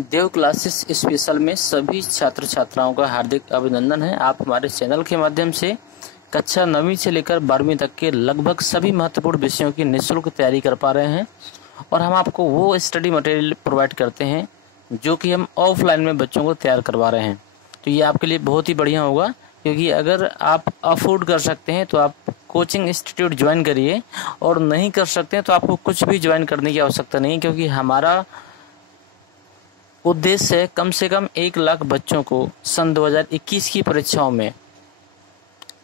देव classes special में सभी छात्र छात्राओं का हार्दिक अभिनंदन है। आप हमारे चैनल के माध्यम से कक्षा 9वीं से लेकर 12वीं तक के लगभग सभी महत्वपूर्ण विषयों की निःशुल्क तैयारी कर पा रहे हैं और हम आपको वो स्टडी मटेरियल प्रोवाइड करते हैं जो कि हम ऑफलाइन में बच्चों को तैयार करवा रहे हैं। तो ये आपके लिए बहुत ही बढ़िया होगा, क्योंकि अगर आप अफोर्ड कर सकते हैं तो आप कोचिंग इंस्टीट्यूट ज्वाइन करिए, और नहीं कर सकते हैं तो आपको कुछ भी ज्वाइन करने की आवश्यकता नहीं, क्योंकि हमारा उद्देश्य है कम से कम 1 लाख बच्चों को सन 2021 की परीक्षाओं में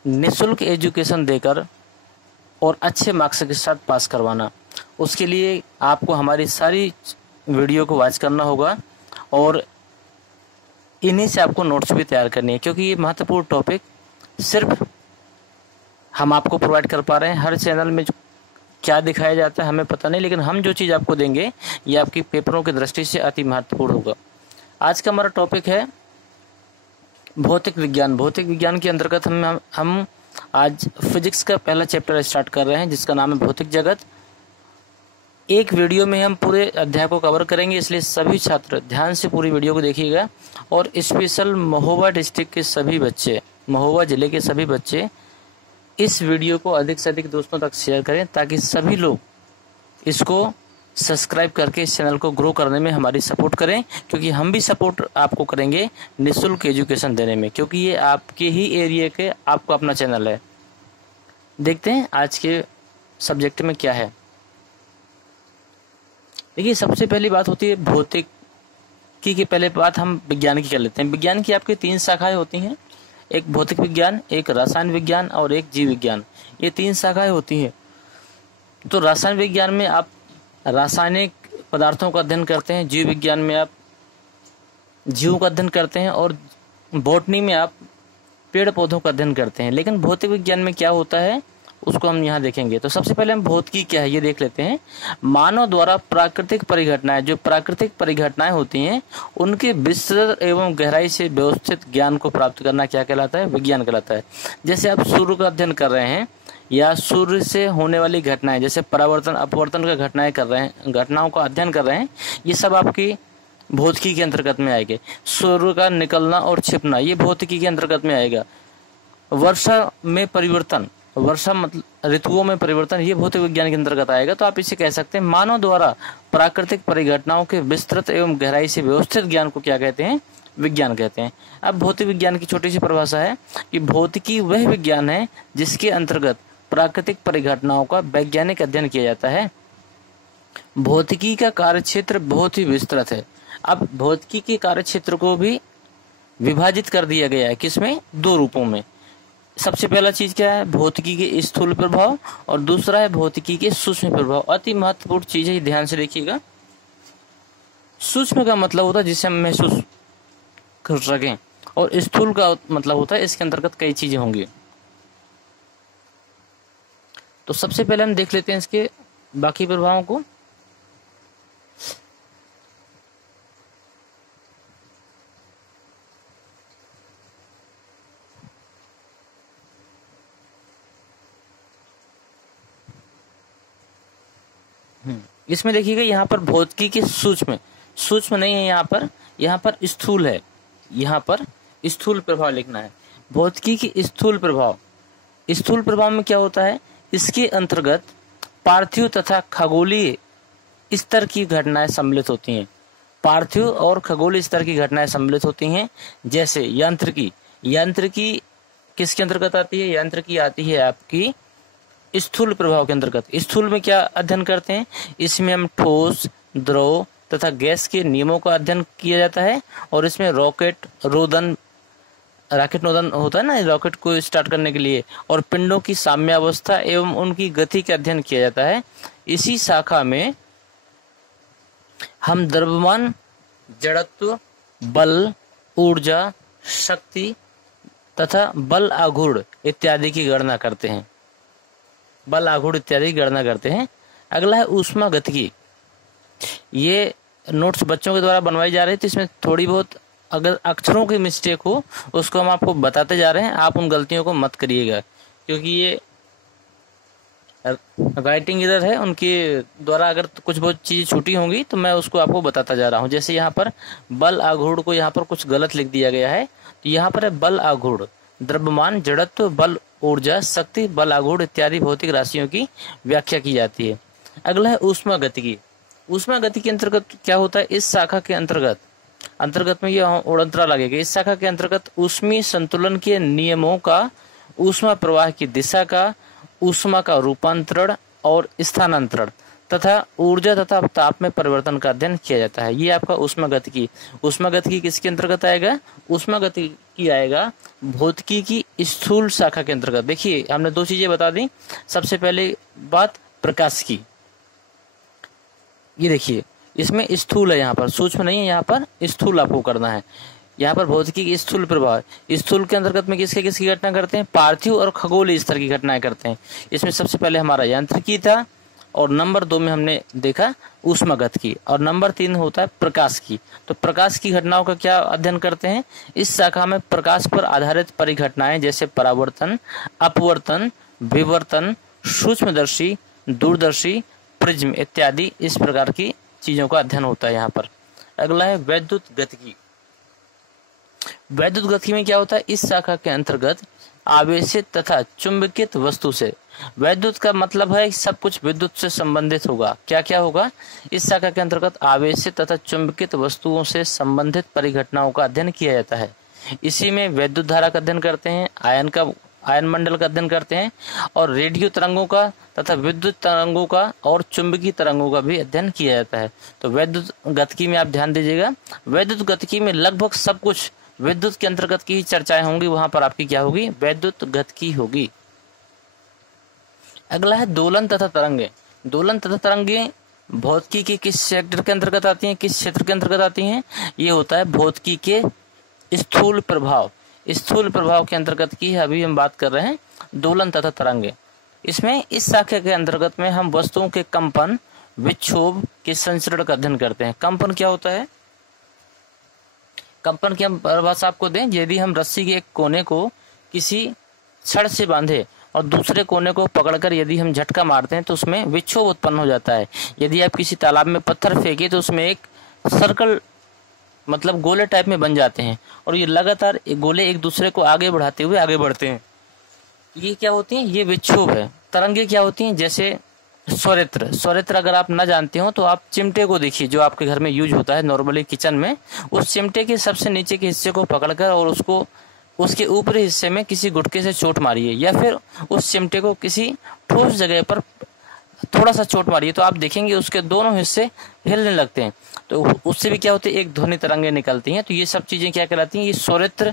निःशुल्क एजुकेशन देकर और अच्छे मार्क्स के साथ पास करवाना। उसके लिए आपको हमारी सारी वीडियो को वॉच करना होगा और इन्हीं से आपको नोट्स भी तैयार करनी है, क्योंकि ये महत्वपूर्ण टॉपिक सिर्फ हम आपको प्रोवाइड कर पा रहे हैं। हर चैनल में क्या दिखाया जाता है हमें पता नहीं, लेकिन हम जो चीज़ आपको देंगे ये आपकी पेपरों की दृष्टि से अति महत्वपूर्ण होगा। आज का हमारा टॉपिक है भौतिक विज्ञान। भौतिक विज्ञान के अंतर्गत हम आज फिजिक्स का पहला चैप्टर स्टार्ट कर रहे हैं, जिसका नाम है भौतिक जगत। एक वीडियो में हम पूरे अध्याय को कवर करेंगे, इसलिए सभी छात्र ध्यान से पूरी वीडियो को देखिएगा। और स्पेशल महोबा डिस्ट्रिक्ट के सभी बच्चे, महोबा जिले के सभी बच्चे इस वीडियो को अधिक से अधिक दोस्तों तक शेयर करें, ताकि सभी लोग इसको सब्सक्राइब करके इस चैनल को ग्रो करने में हमारी सपोर्ट करें, क्योंकि हम भी सपोर्ट आपको करेंगे निःशुल्क एजुकेशन देने में, क्योंकि ये आपके ही एरिया के आपका अपना चैनल है। देखते हैं आज के सब्जेक्ट में क्या है। देखिए, सबसे पहली बात होती है भौतिकी की। पहले बात हम विज्ञान की कर लेते हैं। विज्ञान की आपकी 3 शाखाएं होती हैं, एक भौतिक विज्ञान, एक रसायन विज्ञान और एक जीव विज्ञान। ये 3 शाखाएं होती हैं। तो रसायन विज्ञान में आप रासायनिक पदार्थों का अध्ययन करते हैं, जीव विज्ञान में आप जीवों का अध्ययन करते हैं और बॉटनी में आप पेड़ पौधों का अध्ययन करते हैं। लेकिन भौतिक विज्ञान में क्या होता है उसको हम यहाँ देखेंगे। तो सबसे पहले हम भौतिकी क्या है ये देख लेते हैं। मानव द्वारा प्राकृतिक परिघटनाएं, जो प्राकृतिक परिघटनाएं होती हैं उनके विस्तृत एवं गहराई से व्यवस्थित ज्ञान को प्राप्त करना क्या कहलाता है? विज्ञान कहलाता है। जैसे आप सूर्य का अध्ययन कर रहे हैं या सूर्य से होने वाली घटनाएं, जैसे परावर्तन अपवर्तन का घटनाएं कर रहे हैं, घटनाओं का अध्ययन कर रहे हैं, ये सब आपकी भौतिकी के अंतर्गत में आएंगे। सूर्य का निकलना और छिपना ये भौतिकी के अंतर्गत में आएगा। वर्षा में परिवर्तन, वर्षा मतलब ऋतुओं में परिवर्तन, ये भौतिक विज्ञान के अंतर्गत आएगा। तो आप इसे कह सकते हैं मानव द्वारा प्राकृतिक परिघटनाओं के विस्तृत एवं गहराई से व्यवस्थित ज्ञान को क्या कहते हैं? विज्ञान कहते हैं। अब भौतिक विज्ञान की छोटी सी परिभाषा है कि भौतिकी वह विज्ञान है जिसके अंतर्गत प्राकृतिक परिघटनाओं का वैज्ञानिक अध्ययन किया जाता है। भौतिकी का कार्यक्षेत्र बहुत ही विस्तृत है। अब भौतिकी के कार्यक्षेत्र को भी विभाजित कर दिया गया है, किसमें? 2 रूपों में। सबसे पहला चीज क्या है? भौतिकी के स्थूल प्रभाव, और दूसरा है भौतिकी के सूक्ष्म प्रभाव। अति महत्वपूर्ण चीज है, ध्यान से देखिएगा। सूक्ष्म का मतलब होता है जिसे हम महसूस कर सकें, और स्थूल का मतलब होता है इसके अंतर्गत कई चीजें होंगी। तो सबसे पहले हम देख लेते हैं इसके बाकी प्रभावों को। इसमें देखिएगा यहाँ पर भौतिकी के सूक्ष्म नहीं है, यहाँ पर स्थूल है। यहाँ पर स्थूल प्रभाव लिखना है। भौतिकी के स्थूल प्रभाव में क्या होता है? इसके अंतर्गत पार्थिव तथा खगोलीय स्तर की घटनाएं सम्मिलित होती हैं। पार्थिव और खगोलीय स्तर की घटनाएं सम्मिलित होती हैं। जैसे यांत्रिकी किसके अंतर्गत आती है? यांत्रिकी आती है आपकी स्थूल प्रभाव के अंतर्गत। स्थूल में क्या अध्ययन करते हैं? इसमें हम ठोस, द्रव तथा गैस के नियमों का अध्ययन किया जाता है, और इसमें रॉकेट नोदन होता है ना, रॉकेट को स्टार्ट करने के लिए, और पिंडों की साम्यावस्था एवं उनकी गति का अध्ययन किया जाता है। इसी शाखा में हम द्रव्यमान, जड़त्व, बल, ऊर्जा, शक्ति तथा बल आघूर्ण इत्यादि की गणना करते हैं। अगला है ऊष्मागतिकी। ये नोट्स बच्चों के द्वारा बनवाई जा रही है, तो इसमें थोड़ी बहुत अगर अक्षरों की मिस्टेक हो उसको हम आपको बताते जा रहे हैं। आप उन गलतियों को मत करिएगा, क्योंकि ये राइटिंग एरर है उनके द्वारा, अगर कुछ बहुत चीज़ें छूटी होंगी तो मैं उसको आपको बताता जा रहा हूँ। जैसे यहाँ पर बल आघूर्ण को यहाँ पर कुछ गलत लिख दिया गया है, तो यहाँ पर है बल आघूर्ण, द्रव्यमान, जड़त्व, बल, ऊर्जा, शक्ति, बल आघूर्ण इत्यादि भौतिक राशियों की व्याख्या की जाती है। अगला है ऊष्मागतिकी। ऊष्मागतिकी के अंतर्गत क्या होता है, इस शाखा के अंतर्गत में ये उड़ंतरा लगेगा। इस शाखा के अंतर्गत ऊष्मीय संतुलन के नियमों का, ऊष्मा प्रवाह की दिशा का, ऊष्मा का रूपांतरण और स्थानांतरण तथा ऊर्जा तथा ताप में परिवर्तन का अध्ययन किया जाता है। ये आपका ऊष्मागतिकी। ऊष्मागतिकी किसके अंतर्गत आएगा, ऊष्मागतिकी आएगा भौतिकी की स्थूल शाखा के अंतर्गत। देखिए हमने दो चीजें बता दी। सबसे पहले बात प्रकाश की, ये देखिए इसमें स्थूल है, यहाँ पर सूक्ष्म नहीं है, यहाँ पर स्थूल आपको करना है। यहाँ पर भौतिकी की स्थूल प्रभाव, स्थूल के अंतर्गत में किसके किसकी घटना करते हैं, पार्थिव और खगोलीय स्तर की घटनाएं करते हैं। इसमें सबसे पहले हमारा यांत्रिकी था, और नंबर 2 में हमने देखा ऊष्मागतिकी, और नंबर 3 होता है प्रकाश की। तो प्रकाश की घटनाओं का क्या अध्ययन करते हैं, इस शाखा में प्रकाश पर आधारित परिघटनाएं जैसे परावर्तन, अपवर्तन, विवर्तन, सूक्ष्मदर्शी, दूरदर्शी, प्रिज्म इत्यादि इस प्रकार की चीजों का अध्ययन होता है यहाँ पर। अगला है वैद्युत गतिकी। वैद्युत गतिकी में क्या होता है, इस शाखा के अंतर्गत आवेशित तथा चुंबकित वस्तु से, वैद्युत का मतलब है सब कुछ विद्युत से संबंधित होगा। क्या क्या होगा, इस शाखा के अंतर्गत आवेशित तथा चुंबकित वस्तुओं से संबंधित परिघटनाओं का अध्ययन किया जाता है। इसी में वैद्युत धारा का अध्ययन करते हैं, आयन मंडल का अध्ययन करते हैं, और रेडियो तरंगों का तथा विद्युत तरंगों का और चुंबकीय तरंगों का भी अध्ययन किया जाता है। तो वैद्युत गतिकी में आप ध्यान दीजिएगा, वैद्युत गतिकी में लगभग सब कुछ विद्युत के अंतर्गत की ही चर्चाएं होंगी, वहां पर आपकी क्या होगी, वैद्युत गतिकी होगी। अगला है दोलन तथा तरंगे। दोलन तथा तरंगे भौतिकी के किस सेक्टर के अंतर्गत आती हैं, किस क्षेत्र के अंतर्गत आती हैं, ये होता है भौतिकी के स्थूल प्रभाव। स्थूल प्रभाव के अंतर्गत की अभी हम बात कर रहे हैं, दोलन तथा तरंगे। इसमें इस शाखा के अंतर्गत में हम वस्तुओं के कंपन, विक्षोभ के संचरण का अध्ययन करते हैं। कंपन क्या होता है, कंपन की हम परिभाषा आपको दें, यदि हम रस्सी के एक कोने को किसी छड़ से बांधे और दूसरे कोने को पकड़कर यदि हम झटका मारते हैं तो उसमें विक्षोभ उत्पन्न हो जाता है। यदि आप किसी तालाब में पत्थर फेंके तो उसमें एक सर्कल मतलब गोले टाइप में बन जाते हैं, और ये लगातार गोले एक दूसरे को आगे बढ़ाते हुए आगे बढ़ते हैं। ये क्या होती हैं, ये विक्षोभ है। तरंगे क्या होती हैं, जैसे स्वरित्र अगर आप ना जानते हो तो आप चिमटे को देखिए, जो आपके घर में यूज होता है नॉर्मली किचन में, उस चिमटे के सबसे नीचे के हिस्से को पकड़कर और उसको उसके ऊपरी हिस्से में किसी गुटके से चोट मारिए, या फिर उस चिमटे को किसी ठोस जगह पर थोड़ा सा चोट मारिए, तो आप देखेंगे उसके दोनों हिस्से हिलने लगते हैं। तो उससे भी क्या होते हैं, एक ध्वनि तरंगे निकलती हैं। तो ये सब चीजें क्या कहलाती हैं, ये स्वरित्र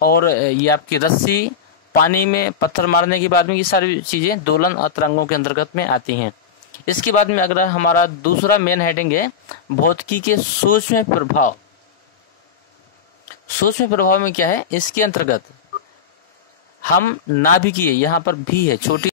और ये आपकी रस्सी, पानी में पत्थर मारने के बाद में, ये सारी चीजें दोलन और तरंगों के अंतर्गत में आती हैं। इसके बाद में अगर हमारा दूसरा मेन हेडिंग है भौतिकी के सूक्ष्म प्रभाव। सूक्ष्म प्रभाव में क्या है, इसके अंतर्गत हम नाभिकीय, यहाँ पर भी है छोटी